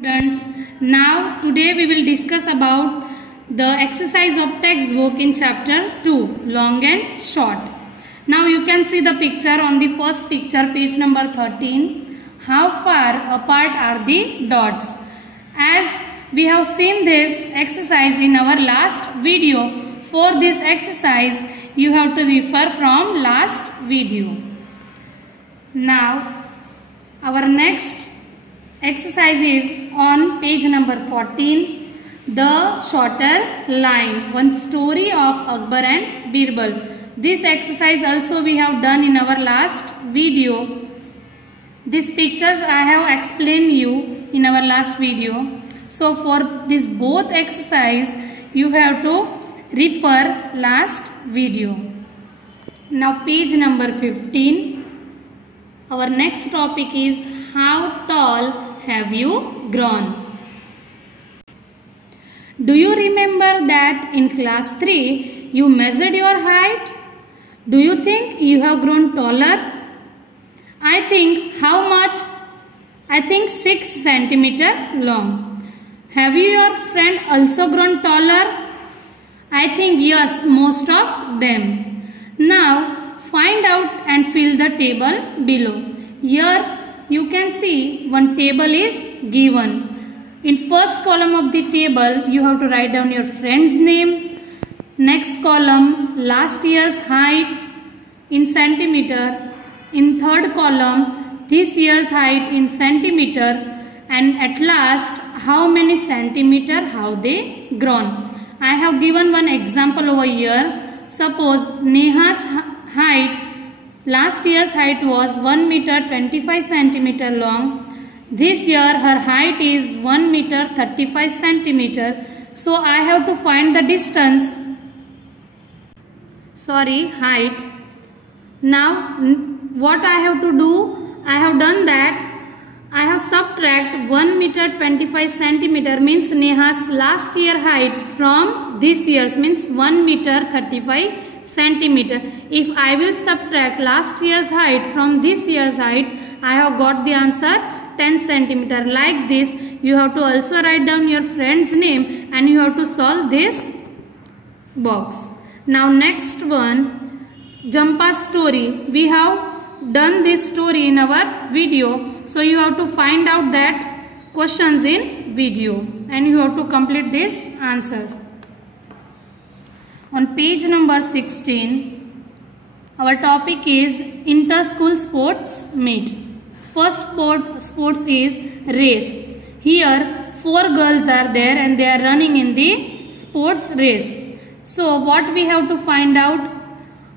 Students, now today we will discuss about the exercise of textbook in chapter 2, long and short. Now you can see the picture on the first picture, page number 13. How far apart are the dots? As we have seen this exercise in our last video, for this exercise you have to refer from last video. Now our next exercise is on page number 14, the shorter line, one story of Akbar and Birbal. This exercise also we have done in our last video. These pictures I have explained you in our last video. So for this both exercise you have to refer last video. Now page number 15. Our next topic is how tall have you grown? Do you remember that in class 3 you measured your height? Do you think you have grown taller? I think how much? I think 6 centimeter long. Have you your friend also grown taller? I think yes, most of them. Now find out and fill the table below. Here you can see one table is given. In first column of the table you have to write down your friend's name. Next column last year's height in centimeter. In third column this year's height in centimeter. And at last how many centimeter have they grown. I have given one example over here. Suppose Neha's height, last year's height was 1 meter 25 centimeter long. This year her height is 1 meter 35 centimeter. So I have to find the distance. Height. Now what I have to do? I have done that. I have subtract 1 meter 25 centimeter means Neha's last year height from this year's means 1 meter 35 centimeter. If I will subtract last year's height from this year's height, I have got the answer 10 centimeter. Like this, you have to also write down your friend's name and you have to solve this box. Now next one, Jampa's story. We have done this story in our video. So you have to find out that questions in video and you have to complete these answers. On page number 16, our topic is inter-school sports meet. First sports is race. Here 4 girls are there and they are running in the sports race. So what we have to find out?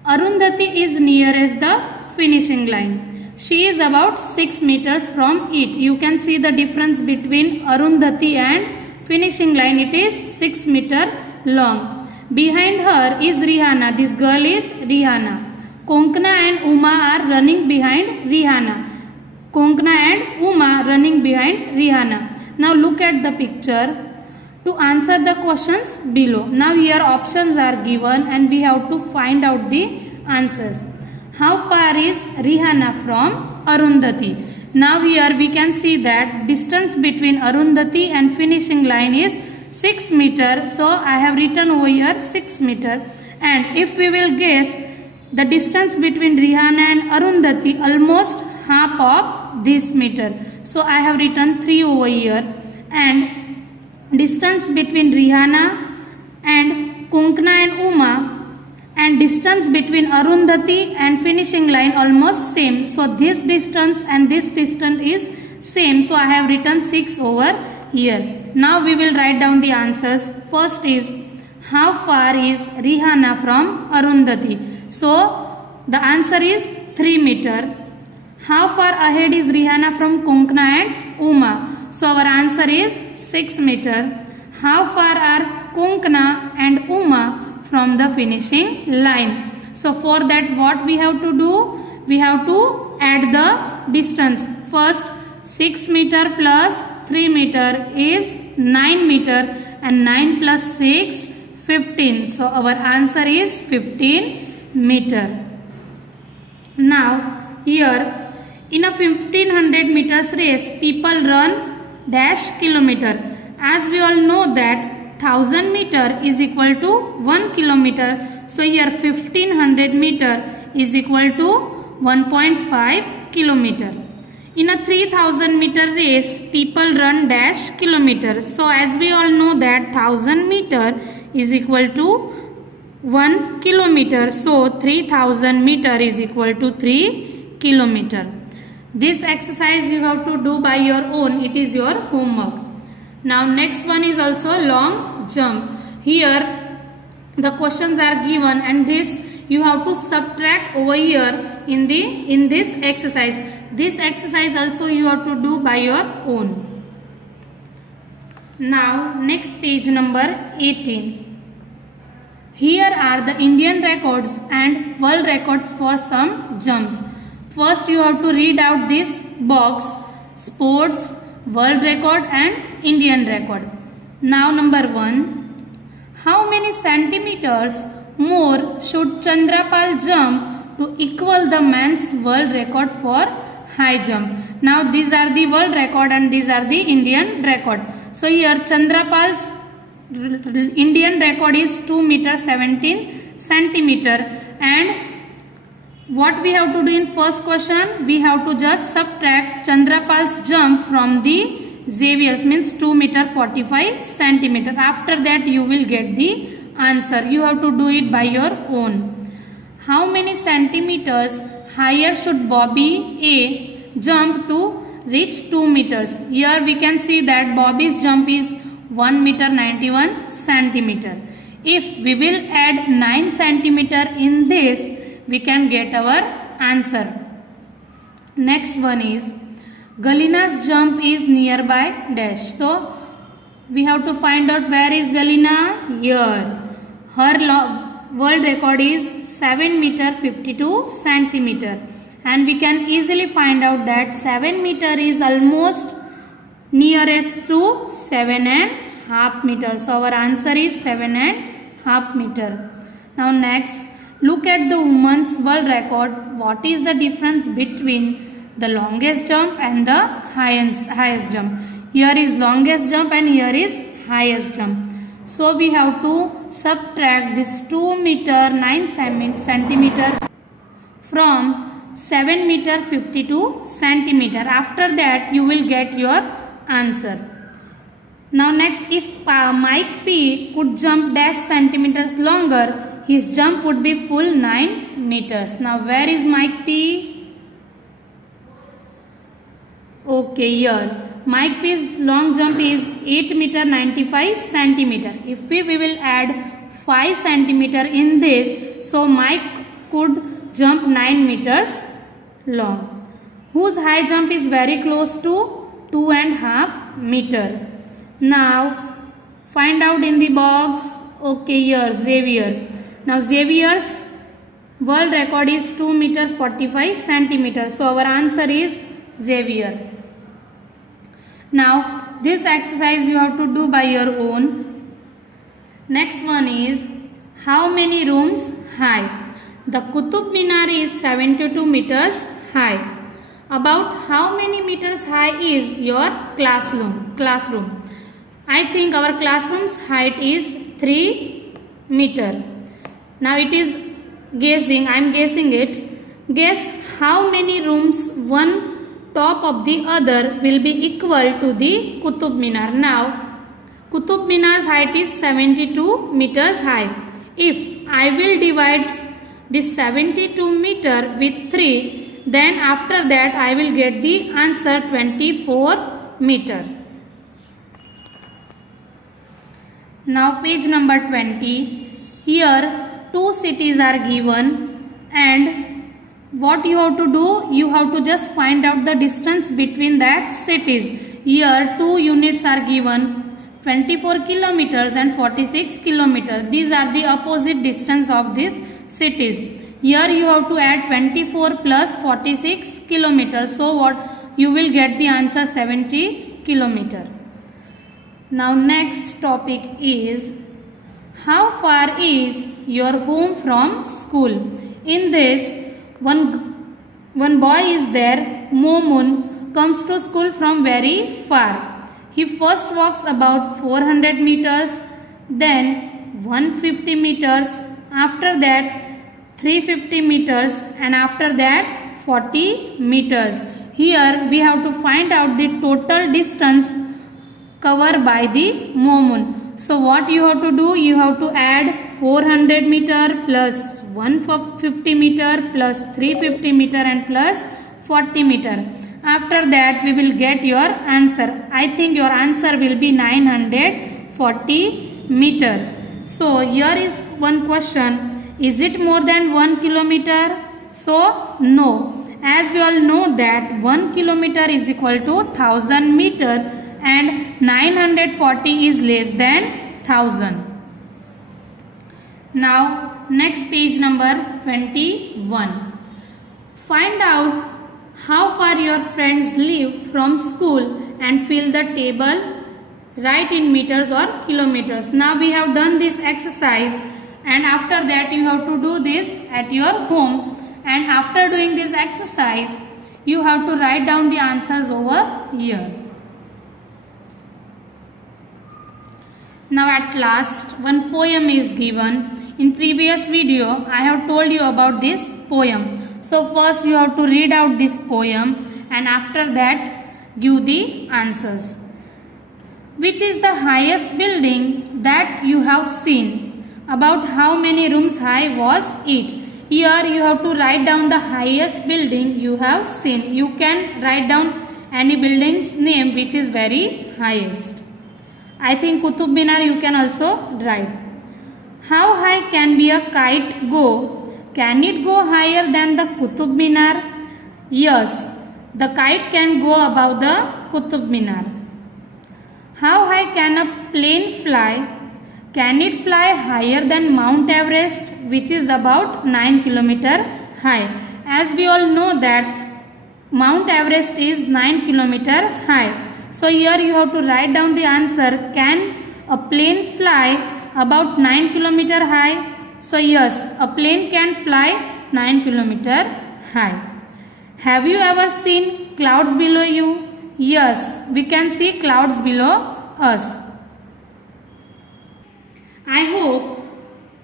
Arundhati is nearest the finishing line. She is about 6 meters from it. You can see the difference between Arundhati and finishing line. It is 6 meter long. Behind her is Rihanna. This girl is Rihanna. Konkana and Uma are running behind Rihanna. Konkana and Uma running behind Rihanna. Now look at the picture to answer the questions below. Now here options are given and we have to find out the answers. How far is Rihanna from Arundhati? Now here we can see that distance between Arundhati and finishing line is 6 meter. So I have written over here 6 meter. And if we will guess the distance between Rihanna and Arundhati, almost half of this meter. So I have written 3 over here. And distance between Rihanna and Konkana and Uma and distance between Arundhati and finishing line almost same. So this distance and this distance is same. So I have written 6 over here. Now we will write down the answers. First is how far is Rihanna from Arundhati? So the answer is 3 meter. How far ahead is Rihanna from Konkana and Uma? So our answer is 6 meter. How far are Konkana and Uma from the finishing line? So for that what we have to do? We have to add the distance. First 6 meter plus 3 meter is 9 meter and 9 plus 6 15. So our answer is 15 meter. Now here in a 1500 meters race people run dash kilometer. As we all know that 1000 meter is equal to 1 kilometer. So here 1500 meter is equal to 1.5 kilometer. In a 3000 meter race, people run dash kilometer. So as we all know that 1000 meter is equal to 1 kilometer. So 3000 meter is equal to 3 kilometer. This exercise you have to do by your own. It is your homework. Now next one is also long jump. Here the questions are given and this you have to subtract over here in this exercise. This exercise also you have to do by your own. Now next page number 18. Here are the Indian records and world records for some jumps. First you have to read out this box: sports, world record and Indian record. Now number 1. How many centimeters more should Chandrapal jump to equal the man's world record for high jump? Now these are the world record and these are the Indian record. So here Chandrapal's Indian record is 2 meter 17 centimeter, and what we have to do in first question, we have to just subtract Chandrapal's jump from the Xavier's, means 2 meter 45 centimeter. After that you will get the answer. You have to do it by your own. How many centimeters higher should Bobby A jump to reach 2 meters? Here we can see that Bobby's jump is 1 meter 91 centimeter. If we will add 9 centimeter in this, we can get our answer. Next one is Galina's jump is nearby dash. So we have to find out where is Galina. Here. Her world record is 7 meter 52 centimeter, and we can easily find out that 7 meter is almost nearest to 7.5 meters. So our answer is 7.5 meter. Now next, look at the women's world record. What is the difference between the longest jump and the highest jump? Here is longest jump and here is highest jump. So we have to subtract this 2 meter 9 centimeter from 7 meter 52 centimeter. After that you will get your answer. Now next, if Mike P could jump dash centimeters longer, his jump would be full 9 meters. Now where is Mike P? Okay, here. Mike P's long jump is 8 meter 95 centimeter. If we will add 5 centimeter in this, so Mike could jump 9 meters long. Whose high jump is very close to 2.5 meter. Now find out in the box. Okay, here Xavier. Now Xavier's world record is 2 meter 45 centimeter. So our answer is Xavier. Now this exercise you have to do by your own. Next one is how many rooms high? The Qutub Minar is 72 meters high. About how many meters high is your classroom? I think our classroom's height is 3 meter. Now it is guessing, I am guessing it. Guess how many rooms one top of the other will be equal to the Qutub Minar. Now Qutub Minar's height is 72 meters high. If I will divide this 72 meter with 3, then after that I will get the answer 24 meter. Now page number 20. Here 2 cities are given, and what you have to do, you have to just find out the distance between that cities. Here 2 units are given, 24 kilometers and 46 kilometers. These are the opposite distance of these cities. Here you have to add 24 plus 46 kilometers. So what you will get the answer 70 kilometers. Now next topic is how far is your home from school? In this, one boy is there, Momun, comes to school from very far. He first walks about 400 meters, then 150 meters, after that 350 meters, and after that 40 meters. Here we have to find out the total distance covered by the Momun. So what you have to do? You have to add 400 meter plus 150 meter plus 350 meter and plus 40 meter. After that we will get your answer. I think your answer will be 940 meter. So here is one question. Is it more than 1 kilometer? So no. As we all know that 1 kilometer is equal to 1000 meter and 940 is less than 1000. Now next page number 21. Find out how far your friends live from school and fill the table. Write in meters or kilometers. Now we have done this exercise, and after that you have to do this at your home, and after doing this exercise you have to write down the answers over here. Now at last one poem is given. In previous video I have told you about this poem. So first you have to read out this poem and after that give the answers. Which is the highest building that you have seen? About how many rooms high was it? Here you have to write down the highest building you have seen. You can write down any building's name which is very highest. I think Qutub Minar you can also write. How high can be a kite go? Can it go higher than the Qutub Minar? Yes, the kite can go above the Qutub Minar. How high can a plane fly? Can it fly higher than Mount Everest, which is about 9 km high? As we all know that Mount Everest is 9 km high. So here you have to write down the answer. Can a plane fly about 9 km high? So yes, a plane can fly 9 km high. Have you ever seen clouds below you? Yes, we can see clouds below us. I hope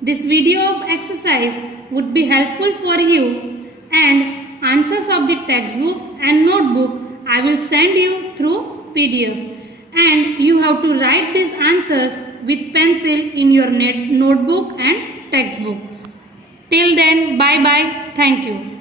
this video exercise would be helpful for you, and answers of the textbook and notebook I will send you through PDF, and you have to write these answers with pencil in your notebook and textbook. Till then, bye bye. Thank you.